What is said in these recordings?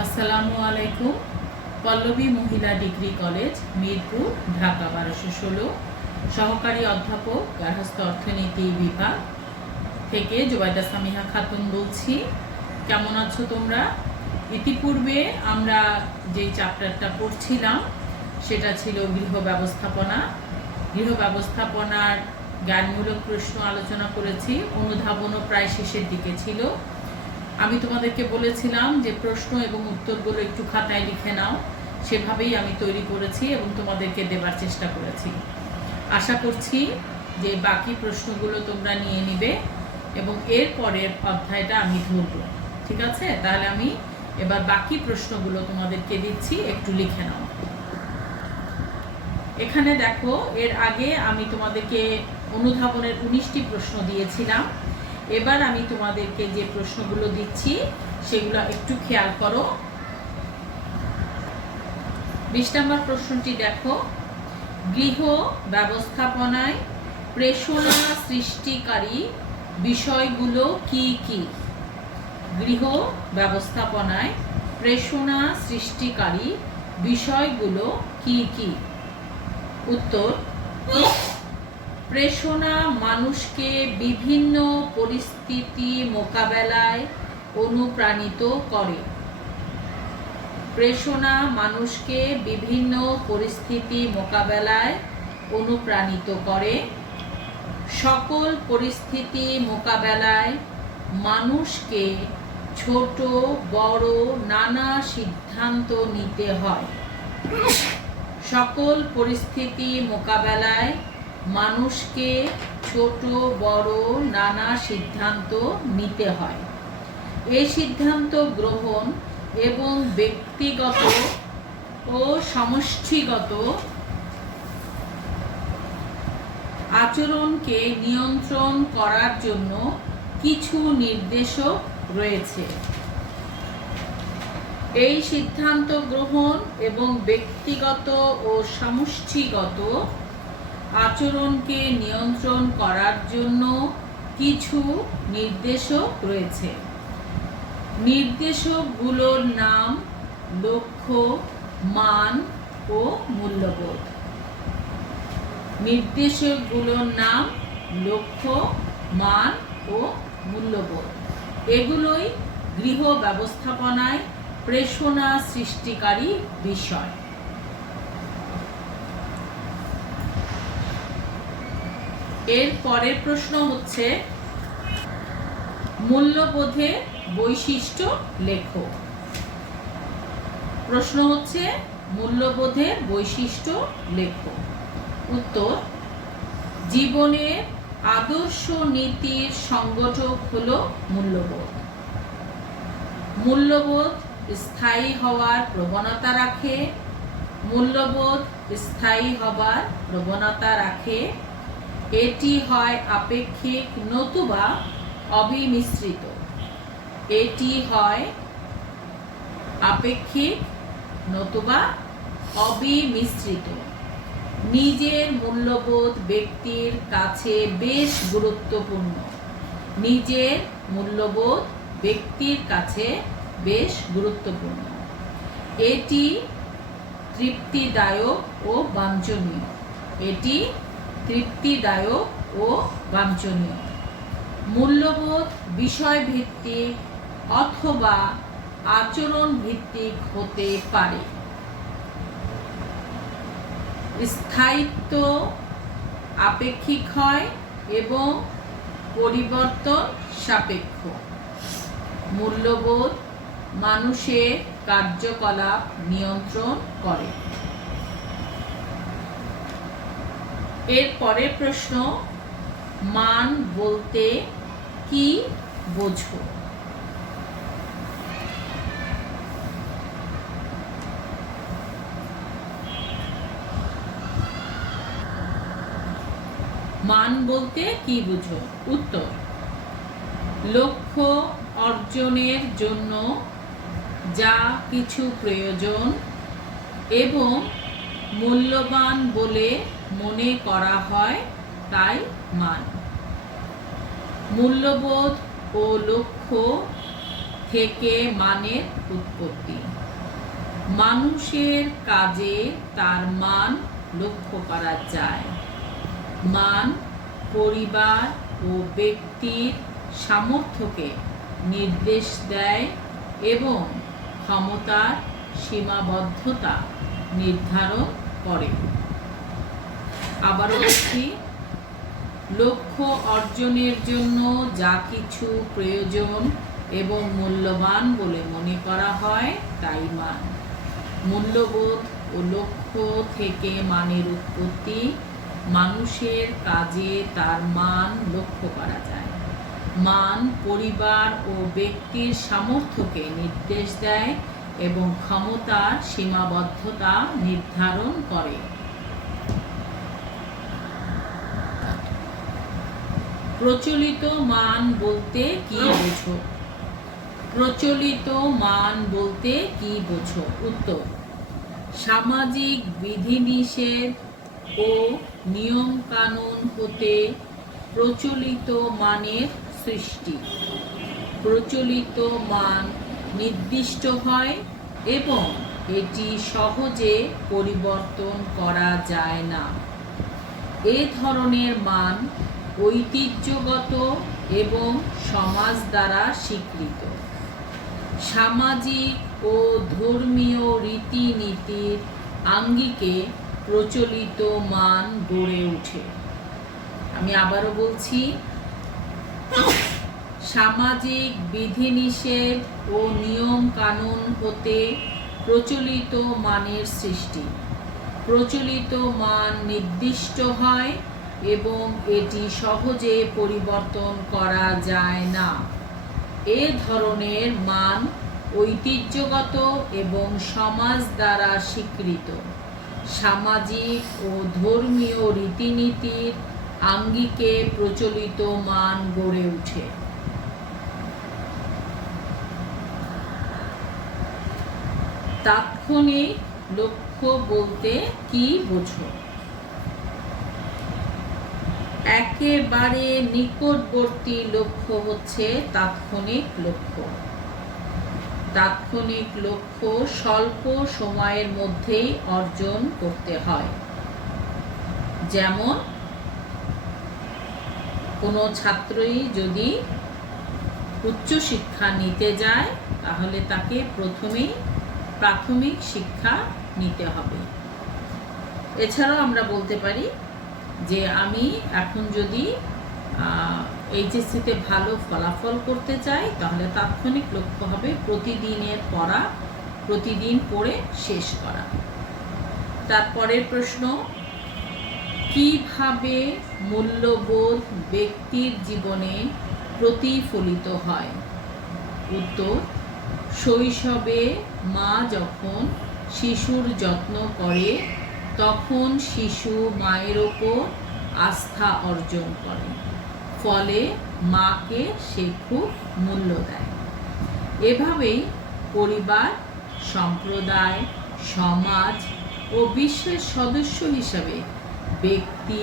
আসসালামু আলাইকুম। পল্লবী মহিলা ডিগ্রি কলেজ, মিরপুর, ঢাকা 1216, সহকারী অধ্যাপক, গার্হস্থ্য অর্থনীতি বিভাগ থেকে জুবাইদা সামিহা খাতুন বলছি। কেমন আছো তোমরা? ইতিপূর্বে আমরা যে চ্যাপ্টারটা পড়ছিলাম সেটা ছিল গৃহ ব্যবস্থাপনা। গৃহ ব্যবস্থাপনার জ্ঞানমূলক প্রশ্ন আলোচনা করেছি। অনুধাবনও প্রায় শেষের দিকে ছিল। আমি তোমাদেরকে বলেছিলাম যে প্রশ্ন এবং উত্তরগুলো একটু খাতায় লিখে নাও, সেভাবেই আমি তৈরি করেছি এবং তোমাদেরকে দেবার চেষ্টা করেছি। আশা করছি যে বাকি প্রশ্নগুলো তোমরা নিয়ে নিবে এবং এর পরের অধ্যায়টা আমি ধরব। ঠিক আছে? তাহলে আমি এবার বাকি প্রশ্নগুলো তোমাদেরকে দিচ্ছি, একটু লিখে নাও। এখানে দেখো, এর আগে আমি তোমাদেরকে অনুধাবনের 19টি প্রশ্ন দিয়েছিলাম। এবার আমি তোমাদেরকে যে প্রশ্নগুলো দিচ্ছি সেগুলো একটু খেয়াল করো। 20 নম্বর প্রশ্নটি দেখো, গৃহ ব্যবস্থাপনায় প্রেষণা সৃষ্টিকারী বিষয়গুলো কি কি? গৃহ ব্যবস্থাপনায় প্রেষণা সৃষ্টিকারী বিষয়গুলো কি কি? উত্তর: প্রেষণা মানুষকে বিভিন্ন পরিস্থিতি মোকাবেলায় অনুপ্রাণিত করে। প্রেষণা মানুষকে বিভিন্ন পরিস্থিতি মোকাবেলায় অনুপ্রাণিত করে। সকল পরিস্থিতি মোকাবেলায় মানুষকে ছোট বড় নানা সিদ্ধান্ত নিতে হয়। সকল পরিস্থিতি মোকাবেলায় মানুষকে ছোট বড় নানা সিদ্ধান্ত নিতে হয়। এই সিদ্ধান্ত গ্রহণ এবং ব্যক্তিগত ও সমষ্টিগত আচরণকে নিয়ন্ত্রণ করার জন্য কিছু নির্দেশক রয়েছে। এই সিদ্ধান্ত গ্রহণ এবং ব্যক্তিগত ও সমষ্টিগত আচরণকে নিয়ন্ত্রণ করার জন্য কিছু নির্দেশক রয়েছে। নির্দেশকগুলোর নাম লক্ষ্য, মান ও মূল্যবোধ। নির্দেশকগুলোর নাম লক্ষ্য, মান ও মূল্যবোধ। এগুলোই গৃহ ব্যবস্থাপনায় প্রেষণা সৃষ্টিকারী বিষয়। এর পরের প্রশ্ন হচ্ছে, মূল্যবোধের বৈশিষ্ট্য লেখো। প্রশ্ন হচ্ছে, মূল্যবোধের বৈশিষ্ট্য লেখো। উত্তর: জীবনের আদর্শ নীতির সংগঠক হলো মূল্যবোধ। মূল্যবোধ স্থায়ী হওয়ার প্রবণতা রাখে। মূল্যবোধ স্থায়ী হবার প্রবণতা রাখে। এটি হয় আপেক্ষিক নতুবা অবিমিশ্রিত। এটি হয় আপেক্ষিক নতুবা অবিমিশ্রিত। নিজের মূল্যবোধ ব্যক্তির কাছে বেশ গুরুত্বপূর্ণ। নিজের মূল্যবোধ ব্যক্তির কাছে বেশ গুরুত্বপূর্ণ। এটি তৃপ্তিদায়ক ও বাঞ্ছনীয়। এটি তৃপ্তিদায়ক ও বাঞ্ছনীয়। মূল্যবোধ বিষয়ভিত্তিক অথবা আচরণ ভিত্তিক হতে পারে। স্থায়িত্ব আপেক্ষিক হয় এবং পরিবর্তন সাপেক্ষ। মূল্যবোধ মানুষের কার্যকলাপ নিয়ন্ত্রণ করে। এর পরের প্রশ্ন, মান বলতে কি বোঝো? মান বলতে কি বুঝো? উত্তর: লক্ষ্য অর্জনের জন্য যা কিছু প্রয়োজন এবং মূল্যবান বলে মনে করা হয় তাই মান। মূল্যবোধ ও লক্ষ্য থেকে মানের উৎপত্তি। মানুষের কাজে তার মান লক্ষ্য করা যায়। মান পরিবার ও ব্যক্তির সামর্থ্যকে নির্দেশ দেয় এবং ক্ষমতার সীমাবদ্ধতা নির্ধারণ করে। আবারও বলছি, লক্ষ্য অর্জনের জন্য যা কিছু প্রয়োজন এবং মূল্যবান বলে মনে করা হয় তাই মান। মূল্যবোধ ও লক্ষ্য থেকে মানের উৎপত্তি। মানুষের কাজে তার মান লক্ষ্য করা যায়। মান পরিবার ও ব্যক্তির সামর্থ্যকে নির্দেশ দেয় এবং ক্ষমতার সীমাবদ্ধতা নির্ধারণ করে। প্রচলিত মান বলতে কি বোঝো? প্রচলিত মান বলতে কি বোঝো? উত্তর: সামাজিক বিধিনিষেধ ও নিয়ম কানুন হতে প্রচলিত মানের সৃষ্টি। প্রচলিত মান নির্দিষ্ট হয় এবং এটি সহজে পরিবর্তন করা যায় না। এ ধরনের মান ঐতিহ্যগত এবং সমাজ দ্বারা স্বীকৃত। সামাজিক ও ধর্মীয় রীতিনীতির আঙ্গিকে প্রচলিত মান গড়ে ওঠে। আমি আবারও বলছি, সামাজিক বিধিনিষেধ ও নিয়ম কানুন হতে প্রচলিত মানের সৃষ্টি। প্রচলিত মান নির্দিষ্ট হয় এবং এটি সহজে পরিবর্তন করা যায় না। এ ধরনের মান ঐতিহ্যগত এবং সমাজ দ্বারা স্বীকৃত। সামাজিক ও ধর্মীয় রীতিনীতির আঙ্গিকে প্রচলিত মান গড়ে ওঠে। তাৎক্ষণিক লক্ষ্য বলতে কি বোঝো? একেবারে নিকটবর্তী লক্ষ্য হচ্ছে তাৎক্ষণিক লক্ষ্য। তাৎক্ষণিক লক্ষ্য স্বল্প সময়ের মধ্যেই অর্জন করতে হয়। যেমন কোনো ছাত্রই যদি উচ্চশিক্ষা নিতে যায় তাহলে তাকে প্রথমেই প্রাথমিক শিক্ষা নিতে হবে। এছাড়াও আমরা বলতে পারি যে আমি এখন যদি এইচএসসিতে ভালো ফলাফল করতে চাই তাহলে তাৎক্ষণিক লক্ষ্য হবে প্রতিদিনের পড়া প্রতিদিন পড়ে শেষ করা। তারপরের প্রশ্ন, কিভাবে মূল্যবোধ ব্যক্তির জীবনে প্রতিফলিত হয়? উত্তর: শৈশবে মা যখন শিশুর যত্ন করে তখন শিশু মায়ের ওপর আস্থা অর্জন করে, ফলে মাকে সে খুব মূল্য দেয়। এভাবেই পরিবার, সম্প্রদায়, সমাজ ও বিশ্বের সদস্য হিসাবে ব্যক্তি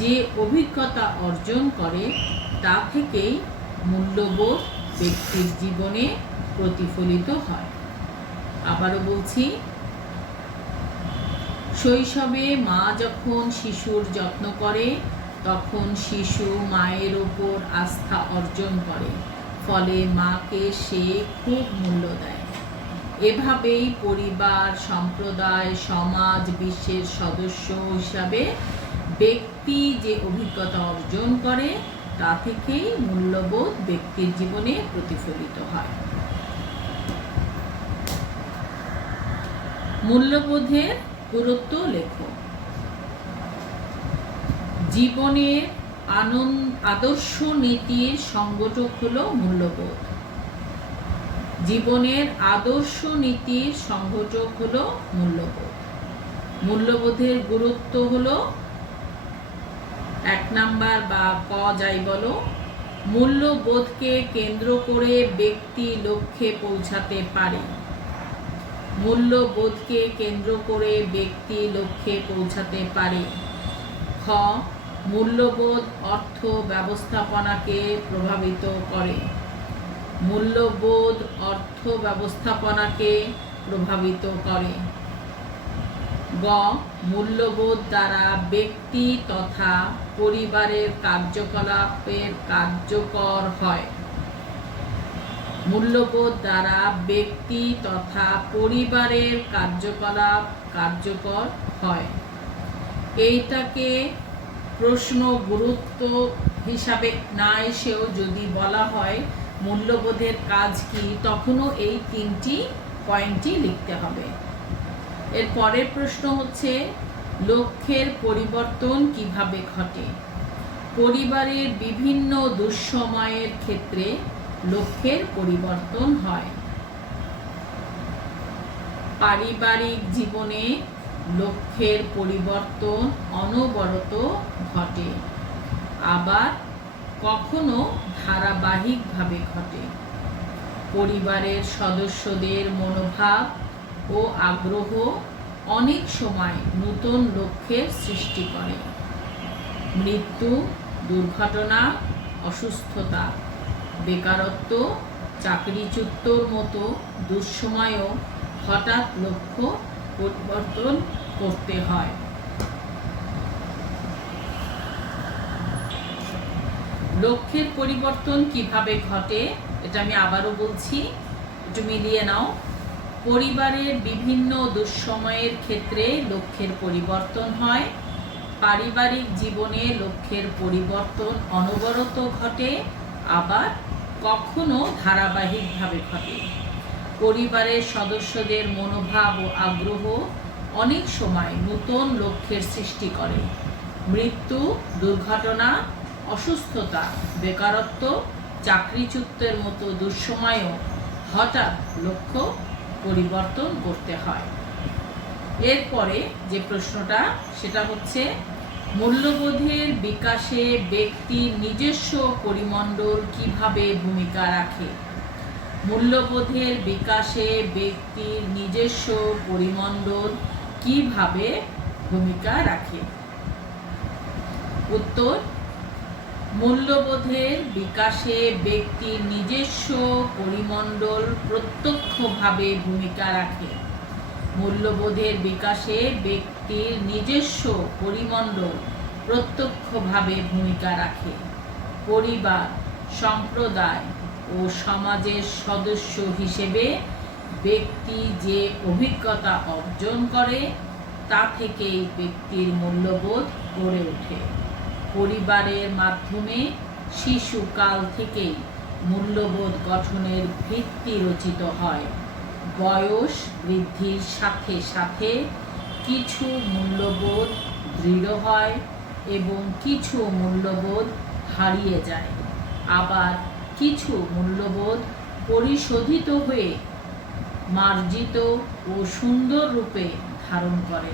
যে অভিজ্ঞতা অর্জন করে তা থেকেই মূল্যবোধ ব্যক্তির জীবনে প্রতিফলিত হয়। আবারও বলছি, শৈশবে মা যখন শিশুর যত্ন করে তখন শিশু মায়ের ওপর আস্থা অর্জন করে, ফলে মাকে সে খুব মূল্য দেয়। এভাবেই পরিবার, সম্প্রদায়, সমাজ, বিশ্বের সদস্য হিসাবে ব্যক্তি যে অভিজ্ঞতা অর্জন করে তা থেকেই মূল্যবোধ ব্যক্তির জীবনে প্রতিফলিত হয়। মূল্যবোধের গুরুত্ব লেখো। জীবনের আদর্শ নীতির সংগঠক হলো মূল্যবোধ। জীবনের আদর্শ নীতির সংগঠক হলো মূল্যবোধ। মূল্যবোধের গুরুত্ব হলো 1 নাম্বার বা ক যাই বলো, মূল্যবোধকে কেন্দ্র করে ব্যক্তি লক্ষ্যে পৌঁছাতে পারে। মূল্যবোধকে কেন্দ্র করে ব্যক্তি লক্ষ্যে পৌঁছাতে পারে। খ, মূল্যবোধ অর্থ ব্যবস্থাপনাকে প্রভাবিত করে। মূল্যবোধ অর্থ ব্যবস্থাপনাকে প্রভাবিত করে। গ মূল্যবোধ দ্বারা ব্যক্তি তথা পরিবারের কার্যকলাপের কার্যকর হয়। মূল্যবোধ দ্বারা ব্যক্তি তথা পরিবারের কার্যকলাপ কার্যকর হয়। এইটাকে প্রশ্ন গুরুত্ব হিসাবে না এসেও যদি বলা হয় মূল্যবোধের কাজ কি, তখনও এই 3টি পয়েন্টই লিখতে হবে। এর পরের প্রশ্ন হচ্ছে লক্ষ্যের পরিবর্তন কিভাবে ঘটে। পরিবারের বিভিন্ন দুঃসময়ের ক্ষেত্রে লক্ষ্যের পরিবর্তন হয়। পারিবারিক জীবনে লক্ষ্যের পরিবর্তন অনবরত ঘটে, আবার কখনো ধারাবাহিকভাবে ঘটে। পরিবারের সদস্যদের মনোভাব ও আগ্রহ অনেক সময় নতুন লক্ষ্যের সৃষ্টি করে। মৃত্যু, দুর্ঘটনা, অসুস্থতা, বেকারত্ব, চাকরিচ্যুতর মতো দুঃসময়েও হঠাৎ লক্ষ্য পরিবর্তন করতে হয়। লক্ষ্যের পরিবর্তন কিভাবে ঘটে এটা আমি আবারও বলছি, একটু মিলিয়ে নাও। পরিবারের বিভিন্ন দুঃসময়ের ক্ষেত্রে লক্ষ্যের পরিবর্তন হয়। পারিবারিক জীবনে লক্ষ্যের পরিবর্তন অনবরত ঘটে, আবার কখনো ধারাবাহিকভাবে ঘটে। পরিবারের সদস্যদের মনোভাব ও আগ্রহ অনেক সময় নতুন লক্ষ্যের সৃষ্টি করে। মৃত্যু, দুর্ঘটনা, অসুস্থতা, বেকারত্ব, চাকরিচ্যুতের মতো দুঃসময়েও হঠাৎ লক্ষ্য পরিবর্তন করতে হয়। এরপরে যে প্রশ্নটা সেটা হচ্ছে মূল্যবোধের বিকাশে ব্যক্তির নিজস্ব পরিমণ্ডল কিভাবে ভূমিকা রাখে। মূল্যবোধের বিকাশে ব্যক্তির নিজস্ব পরিমণ্ডল কিভাবে ভূমিকা রাখে। উত্তর, মূল্যবোধের বিকাশে ব্যক্তির নিজস্ব পরিমণ্ডল প্রত্যক্ষভাবে ভূমিকা রাখে। মূল্যবোধের বিকাশে ব্যক্তির নিজস্ব পরিমণ্ডল প্রত্যক্ষভাবে ভূমিকা রাখে। পরিবার, সম্প্রদায় ও সমাজের সদস্য হিসেবে ব্যক্তি যে অভিজ্ঞতা অর্জন করে তা থেকেই ব্যক্তির মূল্যবোধ গড়ে ওঠে। পরিবারের মাধ্যমে শিশুকাল থেকেই মূল্যবোধ গঠনের ভিত্তি রচিত হয়। বয়স বৃদ্ধির সাথে সাথে কিছু মূল্যবোধ দৃঢ় হয় এবং কিছু মূল্যবোধ হারিয়ে যায়, আবার কিছু মূল্যবোধ পরিশোধিত হয়ে মার্জিত ও সুন্দর রূপে ধারণ করে।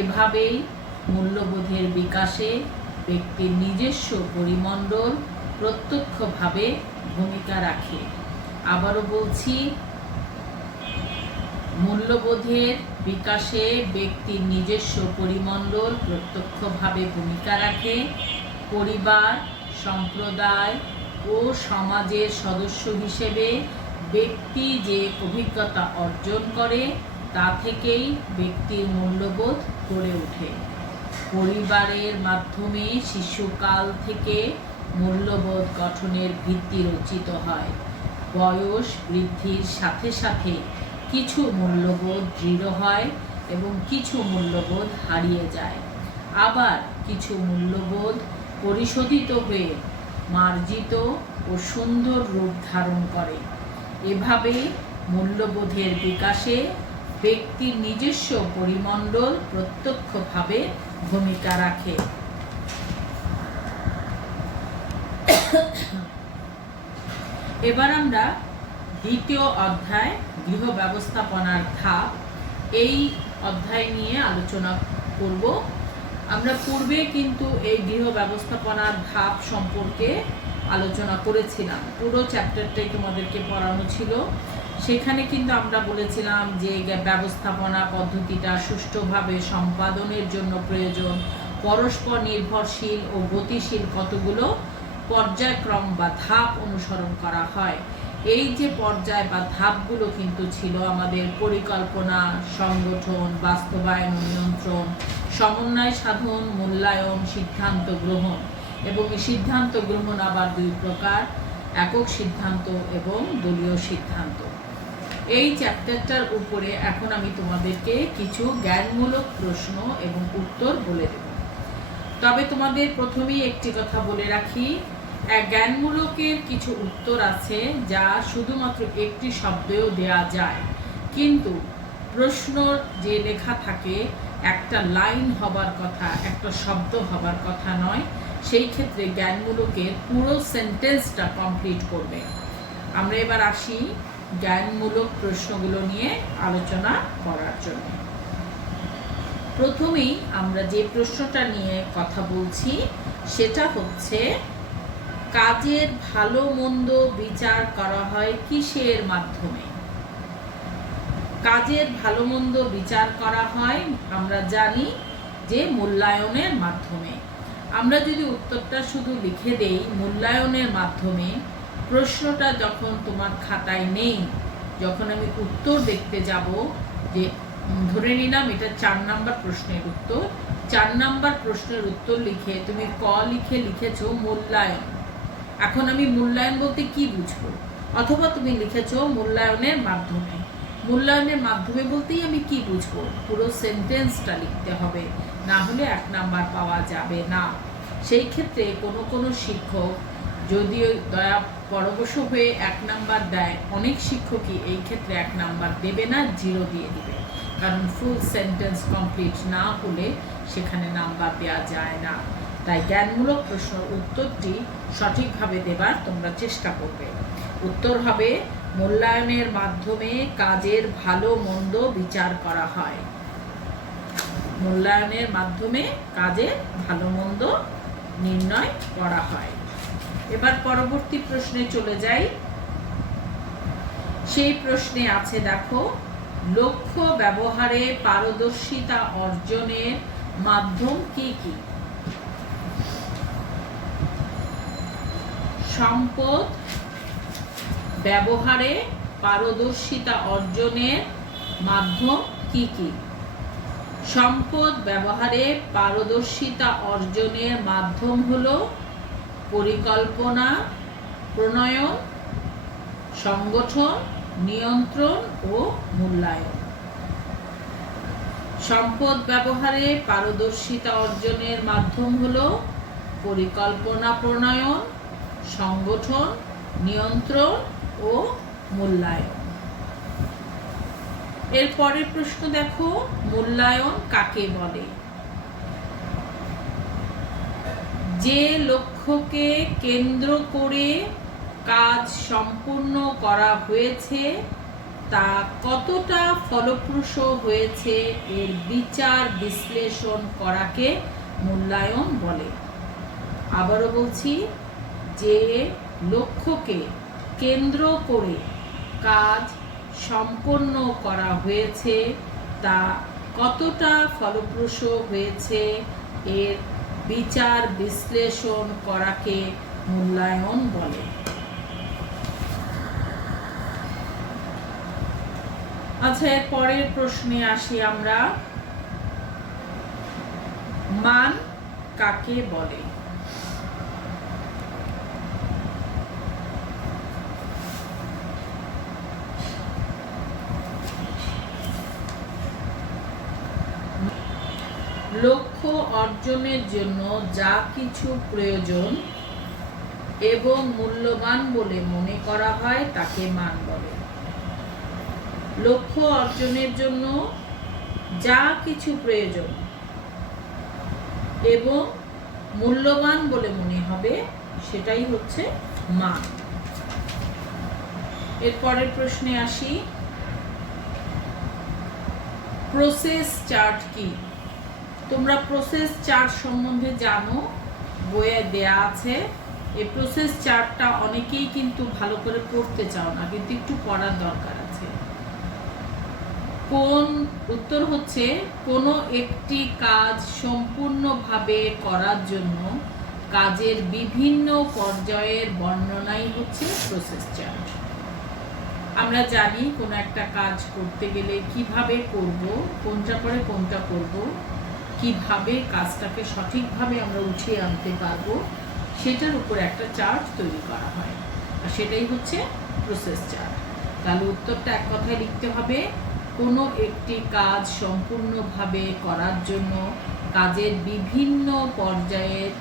এভাবেই মূল্যবোধের বিকাশে ব্যক্তির নিজস্ব পরিমণ্ডল প্রত্যক্ষভাবে ভূমিকা রাখে। আবারও বলছি, মূল্যবোধের বিকাশে ব্যক্তির নিজস্ব পরিমণ্ডল প্রত্যক্ষভাবে ভূমিকা রাখে। পরিবার, সম্প্রদায় ও সমাজের সদস্য হিসেবে ব্যক্তি যে অভিজ্ঞতা অর্জন করে তা থেকেই ব্যক্তির মূল্যবোধ গড়ে ওঠে। পরিবারের মাধ্যমে শিশুকাল থেকে মূল্যবোধ গঠনের ভিত্তি রচিত হয়। বয়স বৃদ্ধির সাথে সাথে কিছু মূল্যবোধ দৃঢ় হয় এবং কিছু মূল্যবোধ হারিয়ে যায়, আবার কিছু মূল্যবোধ পরিশোধিত হয়ে মার্জিত ও সুন্দর রূপ ধারণ করে। এভাবে মূল্যবোধের বিকাশে ব্যক্তির নিজস্ব পরিমণ্ডল প্রত্যক্ষভাবে ভূমিকা রাখে। এবার আমরা দ্বিতীয় অধ্যায় গৃহ ব্যবস্থাপনার ধাপ, এই অধ্যায় নিয়ে আলোচনা করব। আমরা পূর্বে কিন্তু এই গৃহ ব্যবস্থাপনার ধাপ সম্পর্কে আলোচনা করেছিলাম, পুরো চ্যাপ্টারটাই তোমাদেরকে পড়ানো ছিল। সেখানে কিন্তু আমরা বলেছিলাম যে ব্যবস্থাপনা পদ্ধতিটা সুষ্ঠুভাবে সম্পাদনের জন্য প্রয়োজন পরস্পর নির্ভরশীল ও গতিশীল কতগুলো পর্যায়ক্রম বা ধাপ অনুসরণ করা হয়। এই যে পর্যায় বা ধাপগুলো কিন্তু ছিল আমাদের পরিকল্পনা, সংগঠন, বাস্তবায়ন, নিয়ন্ত্রণ, সমন্বয় সাধন, মূল্যায়ন, সিদ্ধান্ত গ্রহণ। এবং এই সিদ্ধান্ত গ্রহণ আবার দুই প্রকার, একক সিদ্ধান্ত এবং দলীয় সিদ্ধান্ত। এই চ্যাপ্টারটার উপরে এখন আমি তোমাদেরকে কিছু জ্ঞানমূলক প্রশ্ন এবং উত্তর বলে দেব। তবে তোমাদের প্রথমেই একটি কথা বলে রাখি, জ্ঞানমূলকের কিছু উত্তর আছে যা শুধুমাত্র একটি শব্দেও দেয়া যায়, কিন্তু প্রশ্নর যে লেখা থাকে একটা লাইন হবার কথা, একটা শব্দ হবার কথা নয়। সেই ক্ষেত্রে জ্ঞানমূলকের পুরো সেন্টেন্সটা কমপ্লিট করবে। আমরা এবার আসি জ্ঞানমূলক প্রশ্নগুলো নিয়ে আলোচনা করার জন্য। প্রথমেই আমরা যে প্রশ্নটা নিয়ে কথা বলছি সেটা হচ্ছে, কাজের ভালো মন্দ বিচার করা হয় কিসের মাধ্যমে? কাজের ভালো মন্দ বিচার করা হয় আমরা জানি যে মূল্যায়নের মাধ্যমে। আমরা যদি উত্তরটা শুধু লিখে দেই মূল্যায়নের মাধ্যমে, প্রশ্নটা যখন তোমার খাতায় নেই, যখন আমি উত্তর দেখতে যাব, যে ধরে নিলাম এটা 4 নাম্বার প্রশ্নের উত্তর, 4 নাম্বার প্রশ্নের উত্তর লিখে তুমি ক লিখে লিখেছো মূল্যায়ন। এখন আমি মূল্যায়ন বলতে কি বুঝবো? অথবা তুমি লিখেছো মূল্যায়নের মাধ্যমে। মূল্যায়নের মাধ্যমে বলতেই আমি কি বুঝবো? পুরো সেন্টেন্সটা লিখতে হবে, না হলে 1 নাম্বার পাওয়া যাবে না। সেই ক্ষেত্রে কোনো কোনো শিক্ষক যদিও দয়া পরবশ হয়ে 1 নাম্বার দেয়, অনেক শিক্ষকই এই ক্ষেত্রে 1 নাম্বার দেবে না, 0 দিয়ে দিবে। কারণ ফুল সেন্টেন্স কমপ্লিট না হলে সেখানে নাম্বার দেওয়া যায় না। তাই জ্ঞানমূলক প্রশ্নের উত্তরটি সঠিকভাবে দেবার তোমরা চেষ্টা করবে। উত্তর হবে, মূল্যায়নের মাধ্যমে কাজের ভালো মন্দ বিচার করা হয়। মূল্যায়নের মাধ্যমে কাজের ভালো মন্দ নির্ণয় করা হয়। এবার পরবর্তী প্রশ্নে চলে যাই। সেই প্রশ্নে আছে, দেখো, লক্ষ্য ব্যবহারে পারদর্শিতা অর্জনের মাধ্যম কি কি? সম্পদ ব্যবহারে পারদর্শিতা অর্জনের মাধ্যম কি কি? সম্পদ ব্যবহারে পারদর্শিতা অর্জনের মাধ্যম হলো পরিকল্পনা, প্রণয়ন, সংগঠন, নিয়ন্ত্রণ ও মূল্যায়ন। সম্পদ ব্যবহারে পারদর্শিতা অর্জনের মাধ্যম হলো পরিকল্পনা প্রণয়ন, সংগঠন, নিয়ন্ত্রণ ও মূল্যায়ন। এর পরের প্রশ্ন দেখো, মূল্যায়ন কাকে বলে? যে লক্ষ্যকে কেন্দ্র করে কাজ সম্পূর্ণ করা হয়েছে তা কতটা ফলপ্রসূ হয়েছে এর বিচার বিশ্লেষণ করাকে মূল্যায়ন বলে। আবারও বলছি, যে লক্ষ্যকে কেন্দ্র করে কাজ সম্পন্ন করা হয়েছে তা কতটা ফলপ্রসূ হয়েছে এর বিচার বিশ্লেষণ করাকে মূল্যায়ন বলে। আচ্ছা, এর পরের প্রশ্নে আসি আমরা, মান কাকে বলে? লক্ষ্য অর্জনের জন্য যা কিছু প্রয়োজন এবং মূল্যবান বলে মনে করা হয় তাকে মান বলে। লক্ষ্য অর্জনের জন্য যা কিছু প্রয়োজন এবং মূল্যবান বলে মনে হবে সেটাই হচ্ছে মান। এর পরের প্রশ্নে আসি, প্রসেস চার্ট কি? তোমরা প্রসেস চার্ট সম্বন্ধে জানো, বইয়ে দেয়া আছে। এই প্রসেস চার্টটা অনেকেই কিন্তু ভালো করে পড়তে চাও না, কিন্তু একটু পড়ার দরকার আছে। কোন উত্তর হচ্ছে, কোনো একটি কাজ সম্পূর্ণভাবে করার জন্য কাজের বিভিন্ন পর্যায়ের বর্ণনাই হচ্ছে প্রসেস চার্ট। আমরা জানি কোনো একটা কাজ করতে গেলে কিভাবে করব, কোনটা পরে কোনটা করব, কিভাবে কাজটাকে সঠিকভাবে আমরা উঠিয়ে আনতে পারবো, সেটার উপর একটা চার্ট তৈরি করা হয়, আর সেটাই হচ্ছে প্রসেস চার্ট। তাহলে উত্তরটা এক কথায় লিখতে হবে, কোনো একটি কাজ সম্পূর্ণভাবে করার জন্য কাজের বিভিন্ন পর্যায়ের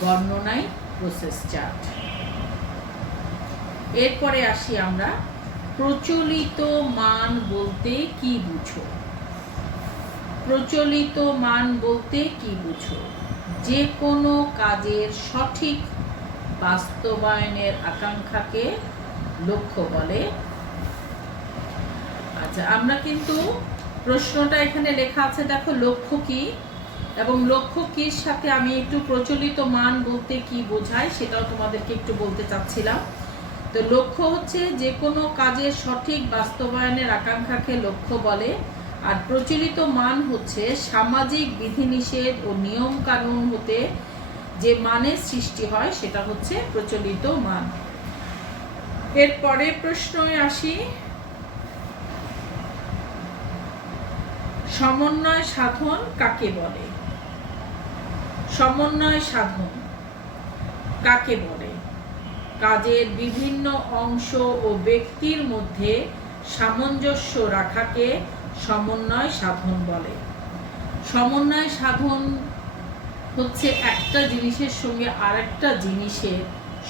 বর্ণনাই প্রসেস চার্ট। এরপরে আসি আমরা, প্রচলিত মান বলতে কি বুঝো? প্রচলিত মান বলতে কি বুঝো? যে কোনো কাজের সঠিক বাস্তবায়নের আকাঙ্ক্ষাকে লক্ষ্য বলে। আচ্ছা, আমরা কিন্তু প্রশ্নটা এখানে লেখা আছে, দেখো লক্ষ্য কি, এবং লক্ষ্য কির সাথে আমি একটু প্রচলিত মান বলতে কি বোঝায় সেটাও তোমাদেরকে একটু বলতে চাচ্ছিলাম। তো লক্ষ্য হচ্ছে যে কোনো কাজের সঠিক বাস্তবায়নের আকাঙ্ক্ষাকে লক্ষ্য বলে, আর প্রচলিত মান হচ্ছে সামাজিক বিধিনিষেধ ও নিয়ম কানুন হতে যে মানের সৃষ্টি হয় সেটা হচ্ছে প্রচলিত মান। এরপরে প্রশ্নে আসি, সমন্বয় সাধন কাকে বলে? সমন্বয় সাধন কাকে বলে? কাজের বিভিন্ন অংশ ও ব্যক্তির মধ্যে সামঞ্জস্য রাখাকে সমন্বয় সাধন বলে। সমন্বয় সাধন হচ্ছে একটা জিনিসের সঙ্গে আরেকটা জিনিসের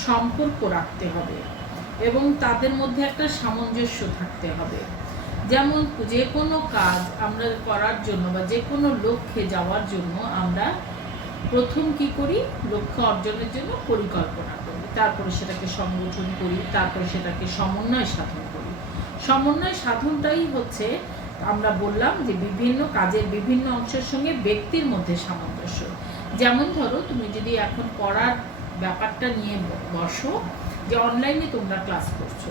সম্পর্ক রাখতে হবে এবং তাদের মধ্যে একটা সামঞ্জস্য থাকতে হবে। যেমন যে কোনো কাজ আমরা করার জন্য বা যে কোনো লক্ষ্যে যাওয়ার জন্য আমরা প্রথম কি করি? লক্ষ্য অর্জনের জন্য পরিকল্পনা করি, তারপরে সেটাকে সংগঠন করি, তারপরে সেটাকে সমন্বয় সাধন করি। সমন্বয় সাধনটাই হচ্ছে আমরা বললাম যে বিভিন্ন কাজের বিভিন্ন অংশের সঙ্গে ব্যক্তির মধ্যে সামঞ্জস্য। যেমন ধরো তুমি যদি এখন পড়ার ব্যাপারটা নিয়ে বসো, যে অনলাইনে তোমরা ক্লাস করছো,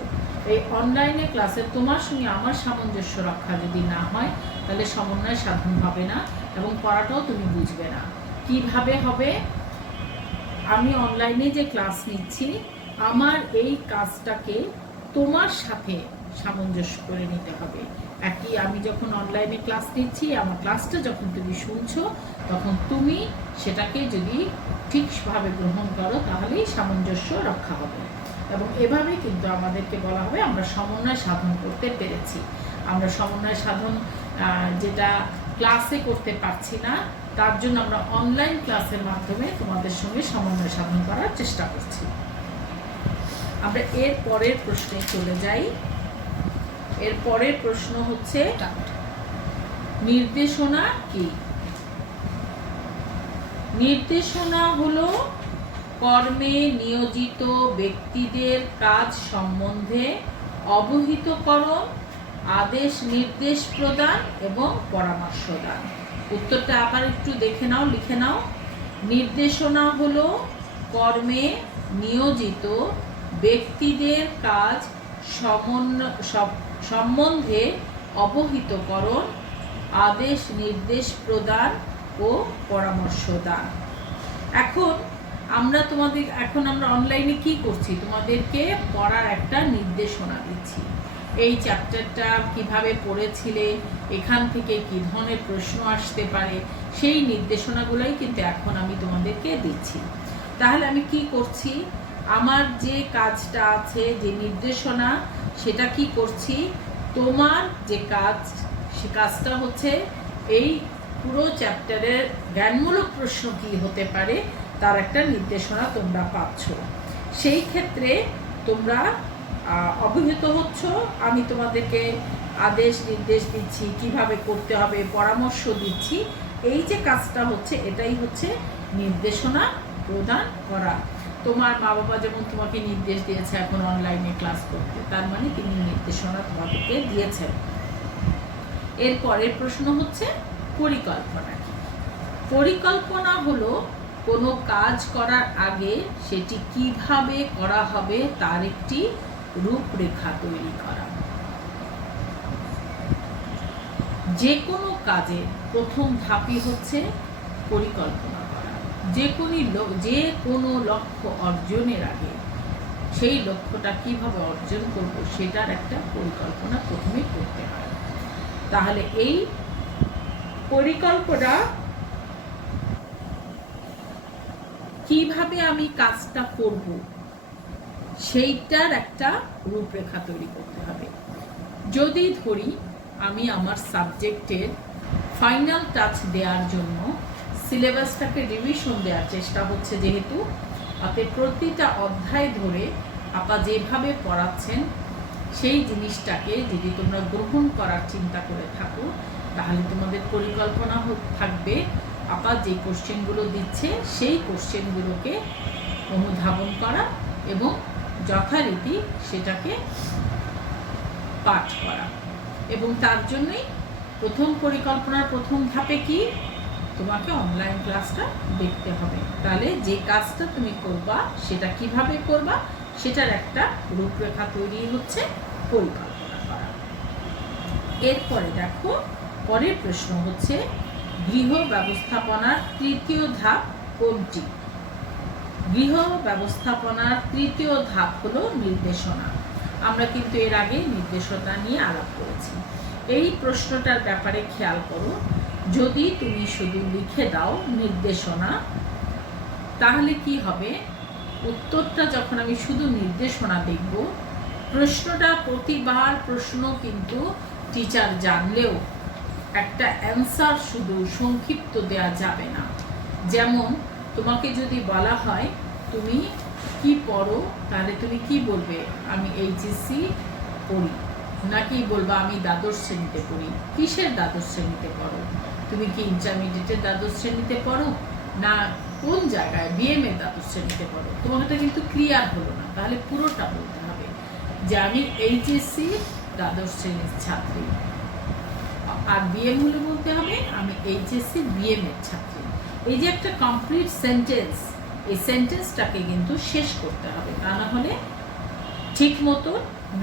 এই অনলাইনে ক্লাসে তোমার সঙ্গে আমার সামঞ্জস্য রক্ষা যদি না হয় তাহলে সমন্বয় সাধন হবে না এবং পড়াটাও তুমি বুঝবে না। কিভাবে হবে? আমি অনলাইনে যে ক্লাস নিচ্ছি, আমার এই কাজটাকে তোমার সাথে সামঞ্জস্য করে নিতে হবে। একই আমি যখন অনলাইনে ক্লাস নিচ্ছি, আমার ক্লাসটা যখন তুমি শুনছো, তখন তুমি সেটাকে যদি ঠিকভাবে গ্রহণ করো তাহলেই সামঞ্জস্য রক্ষা হবে। এবং এভাবে কিন্তু আমাদেরকে বলা হবে আমরা সমন্বয় সাধন করতে পেরেছি। আমরা সমন্বয় সাধন যেটা ক্লাসে করতে পারছি না, তার জন্য আমরা অনলাইন ক্লাসের মাধ্যমে তোমাদের সঙ্গে সমন্বয় সাধন করার চেষ্টা করছি। আমরা এর পরের প্রশ্নে চলে যাই। এর পরের প্রশ্ন হচ্ছে, নির্দেশনা কি? নির্দেশনা হলো কর্মে নিয়োজিত ব্যক্তিদের কাজ সম্বন্ধে অবহিতকরণ, আদেশ নির্দেশ প্রদান এবং পরামর্শ দান। উত্তরটা আবার একটু দেখে নাও, লিখে নাও। নির্দেশনা হলো কর্মে নিয়োজিত ব্যক্তিদের কাজ সম্বন্ধে অবহিতকরণ, আদেশ নির্দেশ প্রদান ও পরামর্শ দান। এখন আমরা অনলাইনে কি করছি? তোমাদেরকে পড়ার একটা নির্দেশনা দিচ্ছি। এই চ্যাপ্টারটা কিভাবে পড়েছিলে, এখান থেকে কি ধরনের প্রশ্ন আসতে পারে, সেই নির্দেশনাগুলোই কিন্তু এখন আমি তোমাদেরকে দিচ্ছি। তাহলে আমি কি করছি? আমার যে কাজটা আছে, যে নির্দেশনা, সেটা কি করছি? তোমার যে কাজ, সে কাজটা হচ্ছে এই পুরো চ্যাপ্টারের জ্ঞানমূলক প্রশ্ন কি হতে পারে তার একটা নির্দেশনা তোমরা পাচ্ছ। সেই ক্ষেত্রে তোমরা অবহিত হচ্ছ, আমি তোমাদেরকে আদেশ নির্দেশ দিচ্ছি, কিভাবে করতে হবে পরামর্শ দিচ্ছি। এই যে কাজটা হচ্ছে, এটাই হচ্ছে নির্দেশনা প্রদান করা। তোমার মা বাবা যেমন তোমাকে নির্দেশ দিয়েছে এখন অনলাইনে ক্লাস করতে, তার মানে তিনি নির্দেশনা তোমাদেরকে দিয়েছেন। এর পরের প্রশ্ন হচ্ছে, পরিকল্পনা কি? পরিকল্পনা হলো কোনো কাজ করার আগে সেটি কিভাবে করা হবে তার একটি রূপরেখা তৈরি করা। যে কোনো কাজের প্রথম ধাপই হচ্ছে পরিকল্পনা করা। যে কোনো লক্ষ্য অর্জনের আগে সেই লক্ষ্যটা কিভাবে অর্জন করব সেটার একটা পরিকল্পনা প্রথমে করতে হয়। তাহলে এই পরিকল্পনা কিভাবে আমি কাজটা করব সেইটার একটা রূপরেখা তৈরি করতে হবে। যদি ধরি আমি আমার সাবজেক্টের ফাইনাল টাচ দেওয়ার জন্য সিলেবাসটাকে রিভিশন দেওয়ার চেষ্টা হচ্ছে, যেহেতু আপনি প্রতিটা অধ্যায় ধরে আপা যেভাবে পড়াচ্ছেন সেই জিনিসটাকে যদি তোমরা গ্রহণ করার চিন্তা করে থাকো, তাহলে তোমাদের পরিকল্পনা থাকবে আপা যে কোশ্চেনগুলো দিচ্ছে সেই কোশ্চেনগুলোকে অনুধাবন করা এবং যথারীতি সেটাকে পাঠ করা। এবং তার জন্যই প্রথম পরিকল্পনার প্রথম ধাপে কি, তোমাকে অনলাইন ক্লাসটা দেখতে হবে। তাহলে যে কাজটা তুমি করবা সেটা কিভাবে করবা সেটার একটা রূপরেখা তৈরি হচ্ছে পরিকল্পনা করা। এরপরে দেখো, পরের প্রশ্ন হচ্ছে গৃহ ব্যবস্থাপনার তৃতীয় ধাপ কোনটি? গৃহ ব্যবস্থাপনার তৃতীয় ধাপ হলো নির্দেশনা। আমরা কিন্তু এর আগে নির্দেশনা নিয়ে আলাপ করেছি। এই প্রশ্নটার ব্যাপারে খেয়াল করো, যদি তুমি শুধু লিখে দাও নির্দেশনা, তাহলে কি হবে, উত্তরটা যখন আমি শুধু নির্দেশনা দেখব, প্রশ্নটা প্রতিবার প্রশ্ন কিন্তু টিচার জানলেও একটা অ্যান্সার শুধু সংক্ষিপ্ত দেয়া যাবে না। যেমন তোমাকে যদি বলা হয় তুমি কি পড়ো, তাহলে তুমি কি বলবে? আমি এইচএসসি পড়ি, নাকি বলবা আমি দ্বাদশ শ্রেণীতে পড়ি? কিসের দ্বাদশ শ্রেণীতে পড়ো? তুমি কি ইন্টারমিডিয়েটের দ্বাদশ শ্রেণীতে পড়ো, না কোন জায়গায় বিএম এর দ্বাদশ শ্রেণীতে পড়ো? তোমাকে কিন্তু ক্লিয়ার হলো না। তাহলে পুরোটা বলতে হবে যে আমি এইচএসসি দ্বাদশ শ্রেণীর ছাত্রী, আর বিএম হলে বলতে হবে আমি এইচএসসি বিএম এর ছাত্রী। এই যে একটা কমপ্লিট সেন্টেন্স, এই সেন্টেন্সটাকে কিন্তু শেষ করতে হবে, তা না হলে ঠিক মতো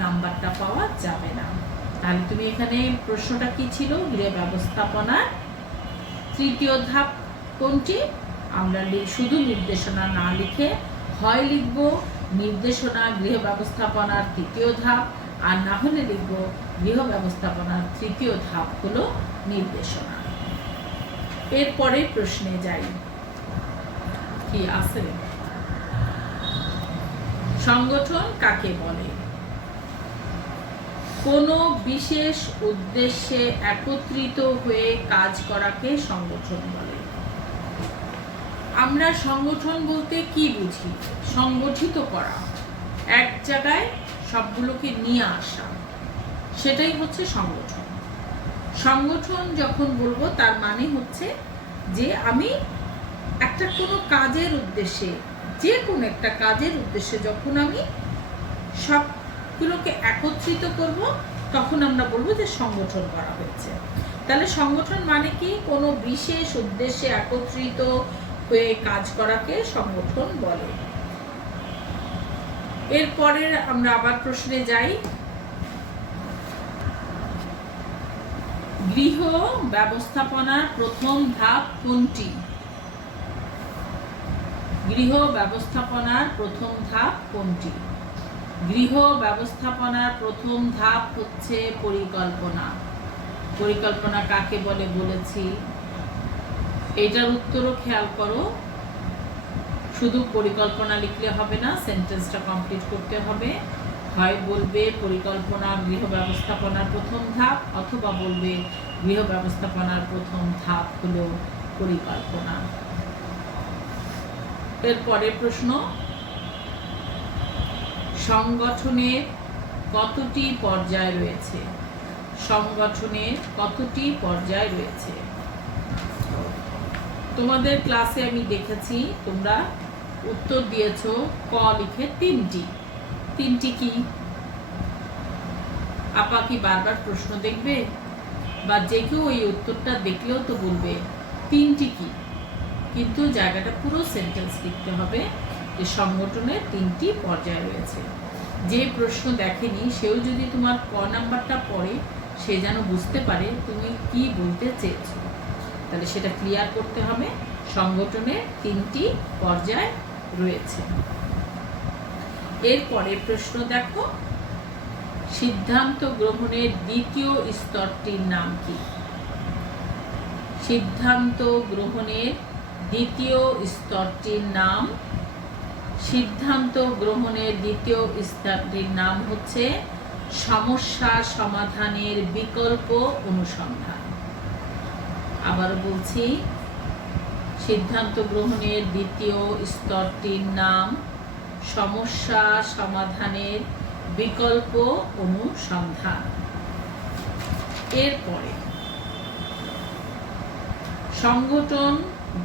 নাম্বারটা পাওয়া যাবে না। তাহলে তুমি এখানে প্রশ্নটা কি ছিল, গৃহ ব্যবস্থাপনার তৃতীয় ধাপ কোনটি? আমরা শুধু নির্দেশনা না লিখে হয় লিখব নির্দেশনা গৃহ ব্যবস্থাপনার তৃতীয় ধাপ, আর না হলে লিখব গৃহ ব্যবস্থাপনার তৃতীয় ধাপ হলো নির্দেশনা। এরপরে প্রশ্নে যাই, কি আছে? সংগঠন কাকে বলে? কোনো বিশেষ উদ্দেশ্যে একত্রিত হয়ে কাজ করাকে সংগঠন বলে। আমরা সংগঠন বলতে কি বুঝি? সংগঠিত করা, এক জায়গায় সবগুলোকে নিয়ে আসা, সেটাই হচ্ছে সংগঠন। সংগঠন যখন বলবো তার মানে হচ্ছে যে আমি একটা কোনো কাজের উদ্দেশ্যে, যে কোনো একটা কাজের উদ্দেশ্যে যখন আমি সবগুলোকে একত্রিত করব, তখন আমরা বলবো যে সংগঠন করা হয়েছে। তাহলে সংগঠন মানে কি? কোনো বিশেষ উদ্দেশ্যে একত্রিত হয়ে কাজ করাকে সংগঠন বলে। এরপরে আমরা আবার প্রশ্নে যাই, গৃহ ব্যবস্থাপনার প্রথম ধাপ কোনটি? গৃহ ব্যবস্থাপনার প্রথম ধাপ কোনটি? গৃহ ব্যবস্থাপনার প্রথম ধাপ হচ্ছে পরিকল্পনা। পরিকল্পনা কাকে বলে বলেছি, এটার উত্তরও খেয়াল করো। শুধু পরিকল্পনা লিখলে হবে না, সেন্টেন্সটা কমপ্লিট করতে হবে। হয় বলবে পরিকল্পনা গৃহ ব্যবস্থাপনার প্রথম ধাপ, অথবা বলবে গৃহ ব্যবস্থাপনার প্রথম ধাপ হলো পরিকল্পনা। এরপরে প্রশ্ন, সংগঠনের কতটি পর্যায় রয়েছে? সংগঠনের কতটি পর্যায় রয়েছে? তোমাদের ক্লাসে আমি দেখেছি তোমরা উত্তর দিয়েছো ক লিখে তিনটি। তিনটি কি? আপা কি বারবার প্রশ্ন দেখবে? বা যে কেউ এই উত্তরটা দেখলেও তো বলবে তিনটি কি, কিন্তু জায়গাটা পুরো সেন্টেন্স লিখতে হবে যে সংগঠনের তিনটি পর্যায় রয়েছে। যে প্রশ্ন দেখেনি সেও যদি তোমার ক নাম্বারটা পড়ে, সে যেন বুঝতে পারে তুমি কি বলতে চেয়েছো। তাহলে সেটা ক্লিয়ার করতে হবে, সংগঠনের তিনটি পর্যায় রয়েছে। এরপরে প্রশ্ন দেখো, সিদ্ধান্ত গ্রহণের দ্বিতীয় স্তরটির নাম কি? সিদ্ধান্ত গ্রহণের দ্বিতীয় স্তরটির নাম হচ্ছে সমস্যা সমাধানের বিকল্প অনুসন্ধান। আবার বলছি, সিদ্ধান্ত গ্রহণের দ্বিতীয় স্তরটির নাম সমস্যা সমাধানের বিকল্প অনুসন্ধান। এরপরে সংগঠন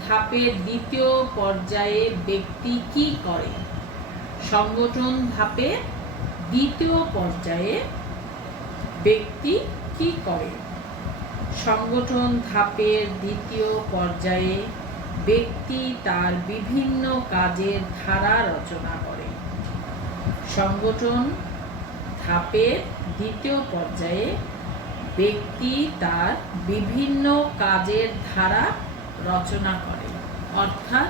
ধাপের দ্বিতীয় পর্যায়ে ব্যক্তি কি করে? সংগঠন ধাপের দ্বিতীয় পর্যায়ে ব্যক্তি কি করে? সংগঠন ধাপের দ্বিতীয় পর্যায়ে ব্যক্তি তার বিভিন্ন কাজের ধারা রচনা করে। সংগঠন ধাপের দ্বিতীয় পর্যায়ে ব্যক্তি তার বিভিন্ন কাজের ধারা রচনা করে, অর্থাৎ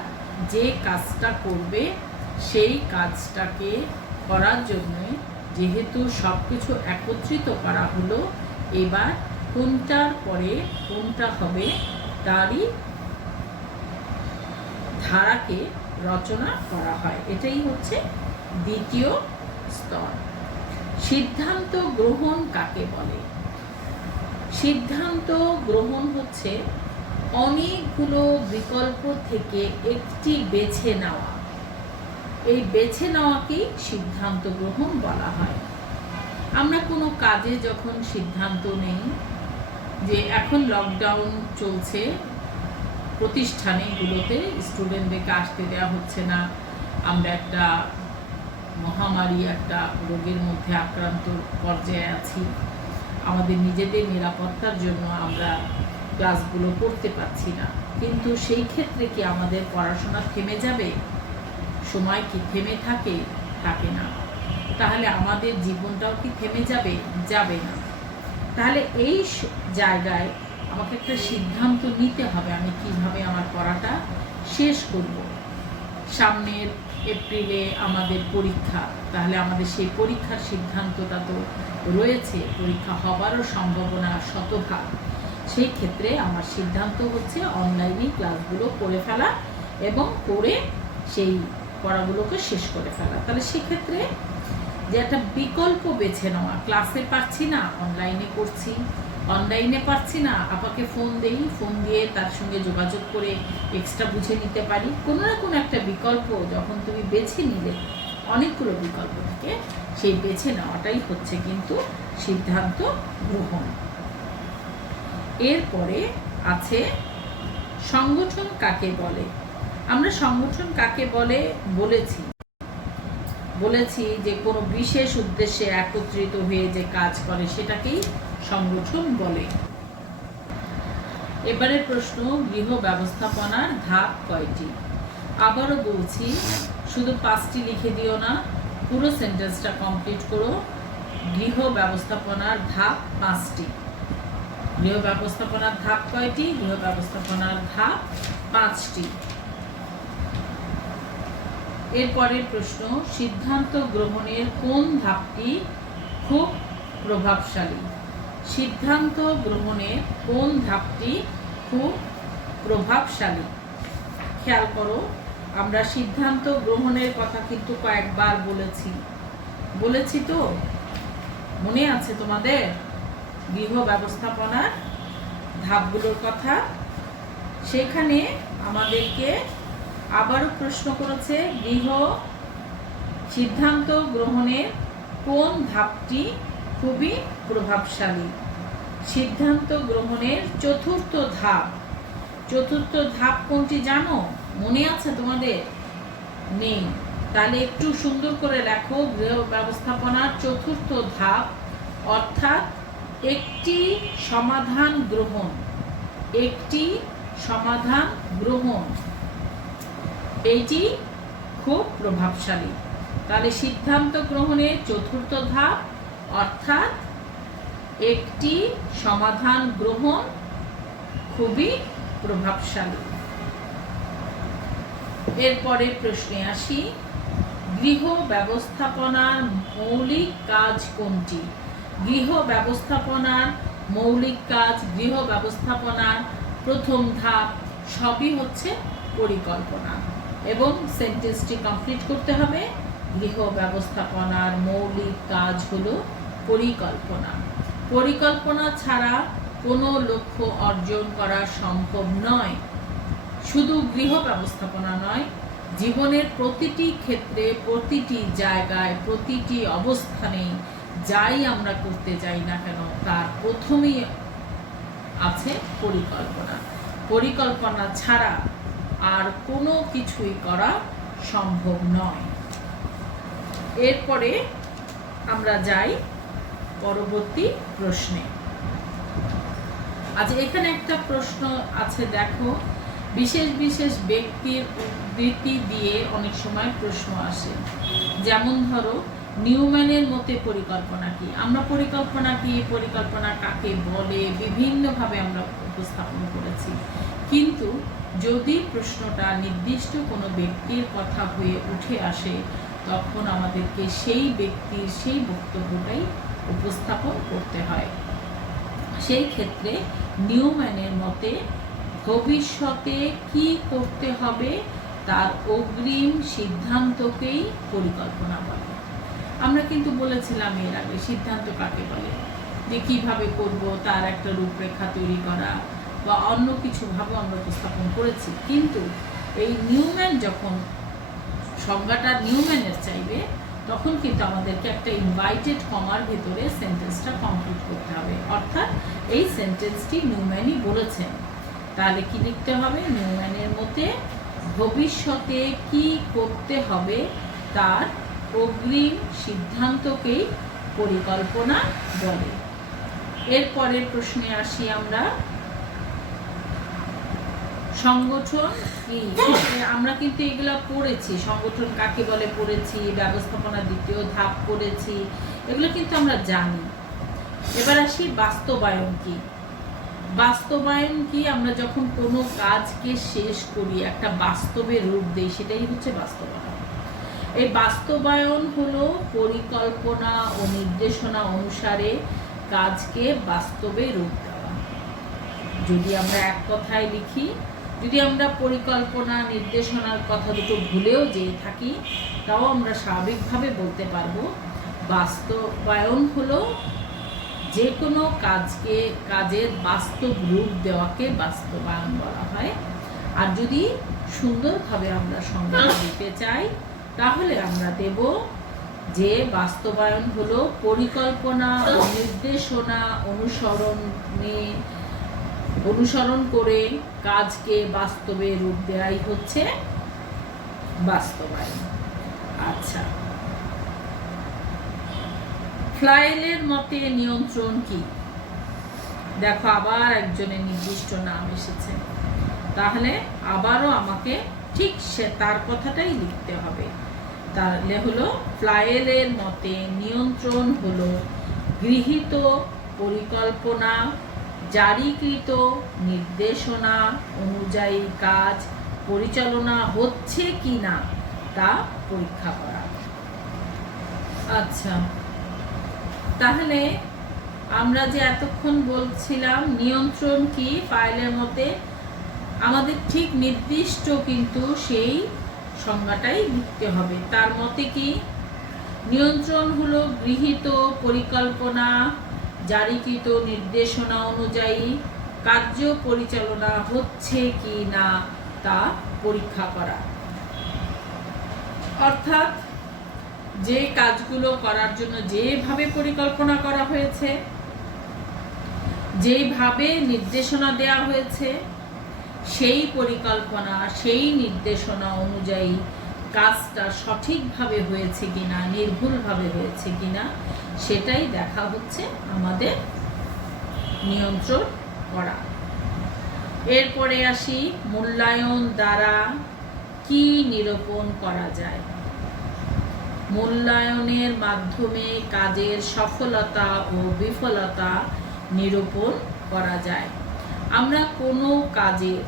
যে কাজটা করবে সেই কাজটাকে করার জন্য যেহেতু সবকিছু একত্রিত করা হলো, এবার কোনটার পরে কোনটা হবে তারই ধারাকে রচনা করা হয়। এটাই হচ্ছে দ্বিতীয় স্তর। সিদ্ধান্ত গ্রহণ কাকে বলে? সিদ্ধান্ত গ্রহণ হচ্ছে অনেকগুলো বিকল্প থেকে একটি বেছে নেওয়া। এই বেছে নেওয়াকেই সিদ্ধান্ত গ্রহণ বলা হয়। আমরা কোনো কাজে যখন সিদ্ধান্ত নেই, যে এখন লকডাউন চলছে, প্রতিষ্ঠানগুলোতে স্টুডেন্টদেরকে আসতে দেওয়া হচ্ছে না, আমরা একটা মহামারী, একটা রোগের মধ্যে আক্রান্ত পর্যায়ে আছি, আমাদের নিজেদের নিরাপত্তার জন্য আমরা ক্লাসগুলো করতে পারছি না, কিন্তু সেই ক্ষেত্রে কি আমাদের পড়াশোনা থেমে যাবে? সময় কি থেমে থাকে? থাকে না। তাহলে আমাদের জীবনটাও কি থেমে যাবে? যাবে না। তাহলে এই জায়গায় আমাকে একটা সিদ্ধান্ত নিতে হবে, আমি কিভাবে আমার পড়াটা শেষ করব। সামনের এপ্রিলে আমাদের পরীক্ষা, তাহলে আমাদের সেই পরীক্ষার সিদ্ধান্তটা তো রয়েছে, পরীক্ষা হবারও সম্ভাবনা শতভাগ। সেই ক্ষেত্রে আমার সিদ্ধান্ত হচ্ছে অনলাইনে ক্লাসগুলো করে ফেলা এবং করে সেই পড়াগুলোকে শেষ করে ফেলা। তাহলে সেক্ষেত্রে যে একটা বিকল্প বেছে নেওয়া, ক্লাসে পারছি না অনলাইনে করছি, অনলাইনে পারছি না আপাকে ফোন দেই, ফোন দিয়ে তার সঙ্গে যোগাযোগ করে এক্সট্রা বুঝে নিতে পারি। কোনো না কোনো একটা বিকল্প যখন তুমি বেছে নিলে অনেকগুলো বিকল্প থেকে, সেই বেছে নেওয়াটাই হচ্ছে কিন্তু সিদ্ধান্ত গ্রহণ। এরপরে আছে সংগঠন কাকে বলে? আমরা সংগঠন কাকে বলে বলেছি যে কোনো বিশেষ উদ্দেশ্যে একত্রিত হয়ে যে কাজ করে সেটাকেই সংগঠন বলে। এবারে প্রশ্ন, গৃহ ব্যবস্থাপনার ধাপ কয়টি? আবারও বলছি, শুধু 5টি লিখে দিও না, পুরো সেন্টেন্সটা কমপ্লিট করো। গৃহ ব্যবস্থাপনার ধাপ 5টি। গৃহ ব্যবস্থাপনার ধাপ কয়টি? গৃহ ব্যবস্থাপনার ধাপ 5টি। এরপরের প্রশ্ন, সিদ্ধান্ত গ্রহণের কোন ধাপটি খুব প্রভাবশালী? সিদ্ধান্ত গ্রহণের কোন ধাপটি খুব প্রভাবশালী? খেয়াল করো, আমরা সিদ্ধান্ত গ্রহণের কথা কিন্তু কয়েকবার বলেছি তো, মনে আছে তোমাদের গৃহ ব্যবস্থাপনার ধাপগুলোর কথা? সেখানে আমাদেরকে আবারও প্রশ্ন করেছে, সিদ্ধান্ত গ্রহণের কোন ধাপটি খুবই প্রভাবশালী? সিদ্ধান্ত গ্রহণের চতুর্থ ধাপ কোনটি জানো? মনে আছে তোমাদের? নেই? তাহলে একটু সুন্দর করে লেখো, গৃহ ব্যবস্থাপনার চতুর্থ ধাপ, অর্থাৎ একটি সমাধান গ্রহণ। এইটি খুব প্রভাবশালী। তাহলে সিদ্ধান্ত গ্রহণের চতুর্থ ধাপ অর্থাৎ একটি সমাধান গ্রহণ খুবই প্রভাবশালী। এরপরে প্রশ্নে আসি, গৃহ ব্যবস্থাপনার মৌলিক কাজ কোনটি? গৃহ ব্যবস্থাপনার মৌলিক কাজ, গৃহ ব্যবস্থাপনার প্রথম ধাপ সবই হচ্ছে পরিকল্পনা। এবং সেন্টেন্সটি কমপ্লিট করতে হবে, গৃহ ব্যবস্থাপনার মৌলিক কাজ হলো পরিকল্পনা। পরিকল্পনা ছাড়া কোনো লক্ষ্য অর্জন করা সম্ভব নয়। শুধু গৃহ ব্যবস্থাপনা নয়, জীবনের প্রতিটি ক্ষেত্রে, প্রতিটি জায়গায়, প্রতিটি অবস্থানে যাই আমরা করতে যাই না কেন তার প্রথমেই আছে পরিকল্পনা। পরিকল্পনা ছাড়া আর কোনো কিছুই করা সম্ভব নয়। এরপরে আমরা যাই পরবর্তী প্রশ্নে। আজ এখানে একটা প্রশ্ন আছে, দেখো, বিশেষ বিশেষ ব্যক্তির উদ্ধৃতি দিয়ে অনেক সময় প্রশ্ন আসে। যেমন ধরো, নিউম্যানের মতে পরিকল্পনা কি? আমরা পরিকল্পনা কি, পরিকল্পনা কাকে বলে বিভিন্নভাবে আমরা উপস্থাপন করেছি, কিন্তু যদি প্রশ্নটা নির্দিষ্ট কোনো ব্যক্তির কথা হয়ে উঠে আসে তখন আমাদেরকে সেই ব্যক্তির সেই বক্তব্যটাই উপস্থাপন করতে হয়। সেই ক্ষেত্রে নিউম্যানের মতে ভবিষ্যতে কি করতে হবে তার অগ্রিম সিদ্ধান্তকেই পরিকল্পনা বলে। আমরা কিন্তু বলেছিলাম এর আগে সিদ্ধান্ত কাকে বলে, যে কিভাবে করব তার একটা রূপরেখা তৈরি করা বা অন্য কিছুভাবে আমরা উপস্থাপন করেছি। কিন্তু এই নিউম্যান যখন সংজ্ঞাটা নিউম্যানের চাইবে তখন কিন্তু আমাদেরকে একটা ইনভাইটেড কমার ভিতরে সেন্টেন্সটা কমপ্লিট করতে হবে, অর্থাৎ এই সেন্টেন্সটি নিউম্যানই বলেছেন। তাহলে কি লিখতে হবে? নিউম্যানের মতে ভবিষ্যতে কি করতে হবে তার অগ্রিম সিদ্ধান্তকেই পরিকল্পনা বলে। এরপরের প্রশ্নে আসি আমরা। সংগঠন কি? আমরা কিন্তু এগুলা পড়েছি, সংগঠন কাকে বলে পড়েছি, ব্যবস্থাপনার দ্বিতীয় ধাপ পড়েছি, এগুলো কিন্তু আমরা জানি। এবার আসি বাস্তবায়ন কি। বাস্তবায়ন কি? আমরা যখন কোনো কাজকে শেষ করি, একটা বাস্তবে রূপ দেই, সেটাই হচ্ছে বাস্তবায়ন। এই বাস্তবায়ন হলো পরিকল্পনা ও নির্দেশনা অনুসারে কাজকে বাস্তবে রূপ দেওয়া। যদি আমরা এক কথায় লিখি, যদি আমরা পরিকল্পনা নির্দেশনার কথা দুটো ভুলেও যেয়ে থাকি, তাও আমরা স্বাভাবিকভাবে বলতে পারবো বাস্তবায়ন হলো যে কোনো কাজের বাস্তব রূপ দেওয়াকে বাস্তবায়ন বলা হয়। আর যদি সুন্দরভাবে আমরা সংজ্ঞা দিতে চাই তাহলে আমরা দেব যে বাস্তবায়ন হলো পরিকল্পনা ও নির্দেশনা অনুসরণ করে কাজকে বাস্তবে রূপ দেওয়াই হচ্ছে বাস্তবায়ন। আচ্ছা, ফ্লাইলের মতে নিয়ন্ত্রণ কি? দেখো, আবার একজনের নির্দিষ্ট নাম এসেছে, তাহলে আবারও আমাকে ঠিক তার কথাটাই লিখতে হবে। তাহলে হলো ফ্লাইলের মতে নিয়ন্ত্রণ হলো গৃহীত পরিকল্পনা, জারিকৃত নির্দেশনা অনুযায়ী কাজ পরিচালনা হচ্ছে কি না তা পরীক্ষা করা। আচ্ছা, তাহলে আমরা যে এতক্ষণ বলছিলাম নিয়ন্ত্রণ কি, ফাইলের মতে আমাদের ঠিক নির্দিষ্ট কিন্তু সেই সংজ্ঞাটাই লিখতে হবে। তার মতে কি? নিয়ন্ত্রণ হলো গৃহীত পরিকল্পনা, জারিকৃত নির্দেশনা অনুযায়ী কার্য পরিচালনা হচ্ছে কি না তা পরীক্ষা করা। অর্থাৎ যে কাজগুলো করার জন্য যেভাবে পরিকল্পনা করা হয়েছে, যেভাবে নির্দেশনা দেওয়া হয়েছে, সেই পরিকল্পনা সেই নির্দেশনা অনুযায়ী কাজটা সঠিকভাবে হয়েছে কিনা, নির্ভুলভাবে হয়েছে কিনা, সেটাই দেখা হচ্ছে আমাদের নিয়ন্ত্রণ করা। এরপরে আসি মূল্যায়ন দ্বারা কি নিরূপণ করা যায়। মূল্যায়নের মাধ্যমে কাজের সফলতা ও বিফলতা নিরূপণ করা যায়। আমরা কোনো কাজের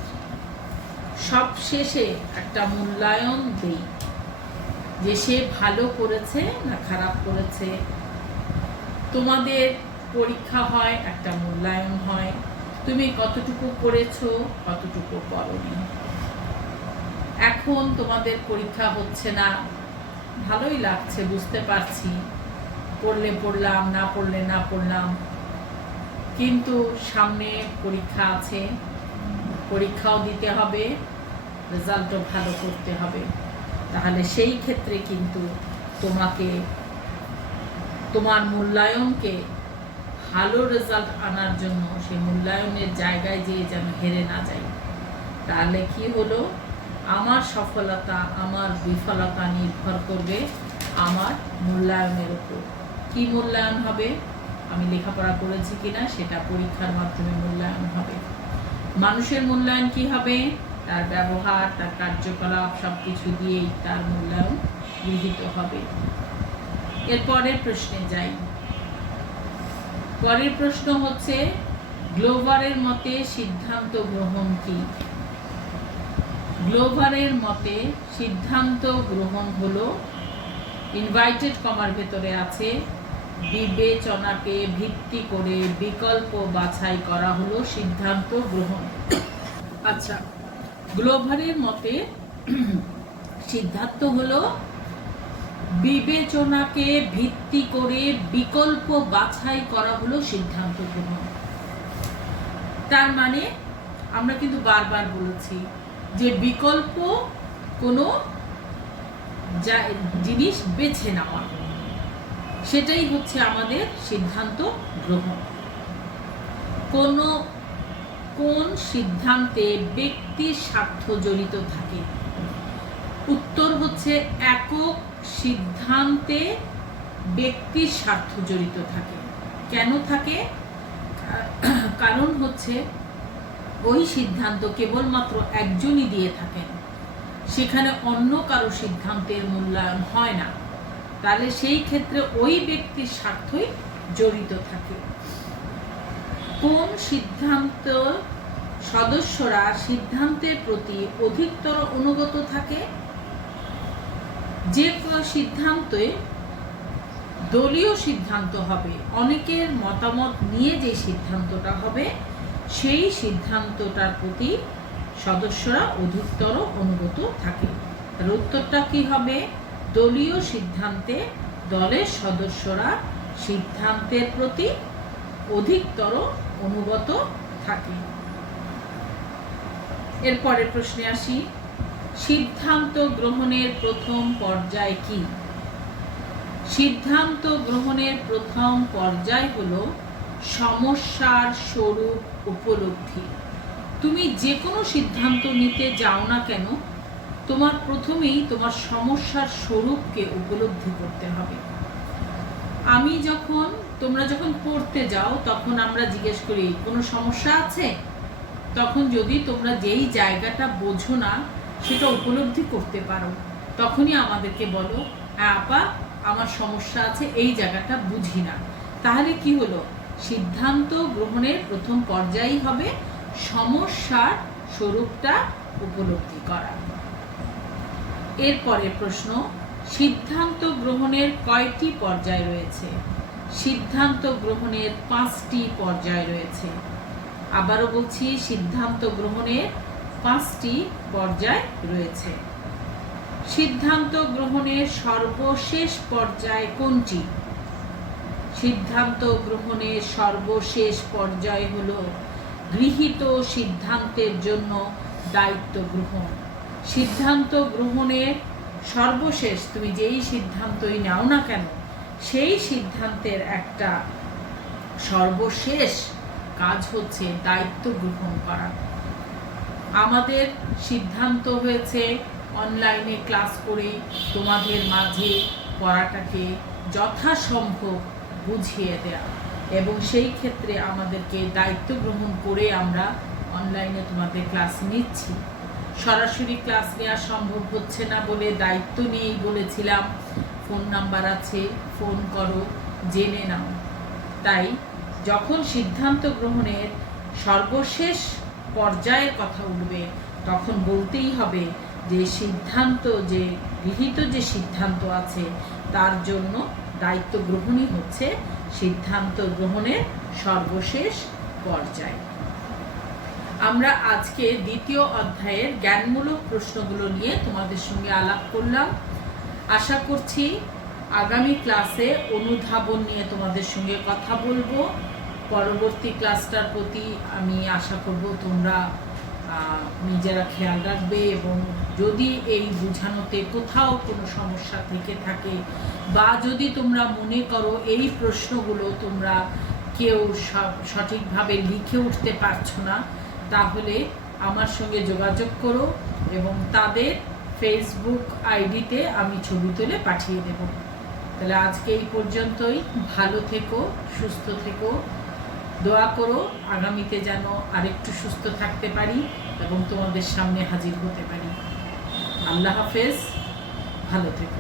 সবশেষে একটা মূল্যায়ন দিই, যে সে ভালো করেছে না খারাপ করেছে। তোমাদের পরীক্ষা হয়, একটা মূল্যায়ন হয়, তুমি কতটুকু পড়েছো কতটুকু পড়োনি। এখন তোমাদের পরীক্ষা হচ্ছে না, ভালোই লাগছে, বুঝতে পারছি, পড়লে পড়লাম, না পড়লে না পড়লাম, কিন্তু সামনে পরীক্ষা আছে, পরীক্ষাও দিতে হবে, রেজাল্টও ভালো করতে হবে। তাহলে সেই ক্ষেত্রে কিন্তু তোমাকে তোমার মূল্যায়নকে ভালো রেজাল্ট আনার জন্য সেই মূল্যায়নের জায়গায় যেয়ে যেন হেরে না যাই। তাহলে কি হলো, আমার সফলতা আমার বিফলতা নির্ভর করবে আমার মূল্যায়নের উপর। কি মূল্যায়ন হবে? আমি লেখাপড়া করেছি কিনা সেটা পরীক্ষার মাধ্যমে মূল্যায়ন হবে। মানুষের মূল্যায়ন কি হবে? তার ব্যবহার, তার কার্যকলাপ সবকিছু দিয়েই তার মূল্যায়ন গৃহীত হবে। এরপরের প্রশ্নে যাই। পরের প্রশ্ন হচ্ছে, গ্লোভারের মতে সিদ্ধান্ত গ্রহণ কি? গ্লোভারের মতে সিদ্ধান্ত গ্রহণ হলো, ইনভাইটেড কমার ভেতরে আছে, বিবেচনাকে ভিত্তি করে বিকল্প বাছাই করা হলো সিদ্ধান্ত গ্রহণ। আচ্ছা, গ্লোভারের মতে সিদ্ধান্ত হলো বিবেচনাকে ভিত্তি করে বিকল্প বাছাই করা হলো সিদ্ধান্ত গ্রহণ। তার মানে আমরা কিন্তু বারবার বলেছি যে বিকল্প কোনো জিনিস বেছে নেওয়া, সেটাই হচ্ছে আমাদের সিদ্ধান্ত গ্রহণ। কোন সিদ্ধান্তে ব্যক্তির স্বার্থ জড়িত থাকে? উত্তর হচ্ছে একক সিদ্ধান্তে ব্যক্তির স্বার্থ জড়িত থাকে। কেন থাকে? কারণ হচ্ছে ওই সিদ্ধান্ত কেবলমাত্র একজনই দিয়ে থাকেন, সেখানে অন্য কারো সিদ্ধান্তের মূল্যায়ন হয় না। তাহলে সেই ক্ষেত্রে ওই ব্যক্তির স্বার্থই জড়িত থাকে। কোন সিদ্ধান্ত সদস্যরা সিদ্ধান্তের প্রতি অধিকতর অনুগত থাকে? যে সিদ্ধান্তে দলীয় সিদ্ধান্ত হবে, অনেকের মতামত নিয়ে যে সিদ্ধান্তটা হবে, সেই সিদ্ধান্তটার প্রতি সদস্যরা অধিকতর অনুগত থাকে। তার উত্তরটা কি হবে? দলীয় সিদ্ধান্তে দলের সদস্যরা সিদ্ধান্তের প্রতি অধিকতর অনুগত থাকে। এরপরের প্রশ্নে আসি, সিদ্ধান্ত গ্রহণের প্রথম পর্যায় কি? সিদ্ধান্ত গ্রহণের প্রথম পর্যায় হলো সমস্যার স্বরূপ উপলব্ধি। তুমি যে কোনো সিদ্ধান্ত নিতে যাও না কেন, তোমার প্রথমেই তোমার সমস্যার স্বরূপকে উপলব্ধি করতে হবে। তোমরা যখন পড়তে যাও তখন আমরা জিজ্ঞেস করি কোনো সমস্যা আছে? তখন যদি তোমরা যেই জায়গাটা বোঝো না সেটা উপলব্ধি করতে পারো, তখনই আমাদেরকে বলো, হ্যাঁ আপা আমার সমস্যা আছে, এই জায়গাটা বুঝি না। তাহলে কি হলো? সিদ্ধান্ত গ্রহণের প্রথম পর্যায়ই হবে সমস্যার স্বরূপটা উপলব্ধি করা। এরপরের প্রশ্ন, সিদ্ধান্ত গ্রহণের কয়টি পর্যায় রয়েছে? সিদ্ধান্ত গ্রহণের 5টি পর্যায় রয়েছে। আবারও বলছি, সিদ্ধান্ত গ্রহণের 5টি পর্যায় রয়েছে। সিদ্ধান্ত গ্রহণের সর্বশেষ পর্যায় কোনটি? সিদ্ধান্ত গ্রহণের সর্বশেষ পর্যায় হলো গৃহীত সিদ্ধান্তের জন্য দায়িত্ব গ্রহণ। সিদ্ধান্ত গ্রহণের সর্বশেষ, তুমি যেই সিদ্ধান্তই নাও না কেন, সেই সিদ্ধান্তের একটা সর্বশেষ কাজ হচ্ছে দায়িত্ব গ্রহণ করা। আমাদের সিদ্ধান্ত হয়েছে অনলাইনে ক্লাস করে তোমাদের মাঝে পড়াটাকে যথাসম্ভব বুঝিয়ে দেয়া, এবং সেই ক্ষেত্রে আমাদেরকে দায়িত্ব গ্রহণ করে আমরা অনলাইনে তোমাদের ক্লাস নিচ্ছি। সরাসরি ক্লাস নেওয়া সম্ভব হচ্ছে না বলে দায়িত্ব নিয়েই বলেছিলাম ফোন নাম্বার আছে, ফোন করো, জেনে নাও। তাই যখন সিদ্ধান্ত গ্রহণের সর্বশেষ পর্যায়ের কথা উঠবে তখন বলতেই হবে যে সিদ্ধান্ত, যে গৃহীত যে সিদ্ধান্ত আছে তার জন্য দায়িত্ব গ্রহণই হচ্ছে সিদ্ধান্ত গ্রহণের সর্বশেষ পর্যায়। আমরা আজকে দ্বিতীয় অধ্যায়ের জ্ঞানমূলক প্রশ্নগুলো নিয়ে তোমাদের সঙ্গে আলাপ করলাম। আশা করছি আগামী ক্লাসে অনুধাবন নিয়ে তোমাদের সঙ্গে কথা বলবো। পরবর্তী ক্লাসটার প্রতি আমি আশা করব তোমরা নিজেরা খেয়াল রাখবে, এবং যদি এই বোঝানোতে কোথাও কোনো সমস্যা থেকে থাকে বা যদি তোমরা মনে করো এই প্রশ্নগুলো তোমরা কেউ সঠিকভাবে লিখে উঠতে পারছো না, তাহলে আমার সঙ্গে যোগাযোগ করো এবং তাদের ফেসবুক আইডিতে আমি ছবি তুলে পাঠিয়ে দেব। তাহলে আজকে এই পর্যন্তই। ভালো থেকো, সুস্থ থেকো, দোয়া করো আগামীতে যেন আরেকটু সুস্থ থাকতে পারি এবং তোমাদের সামনে হাজির হতে পারি। আল্লাহ হাফেজ, ভালো থেকো।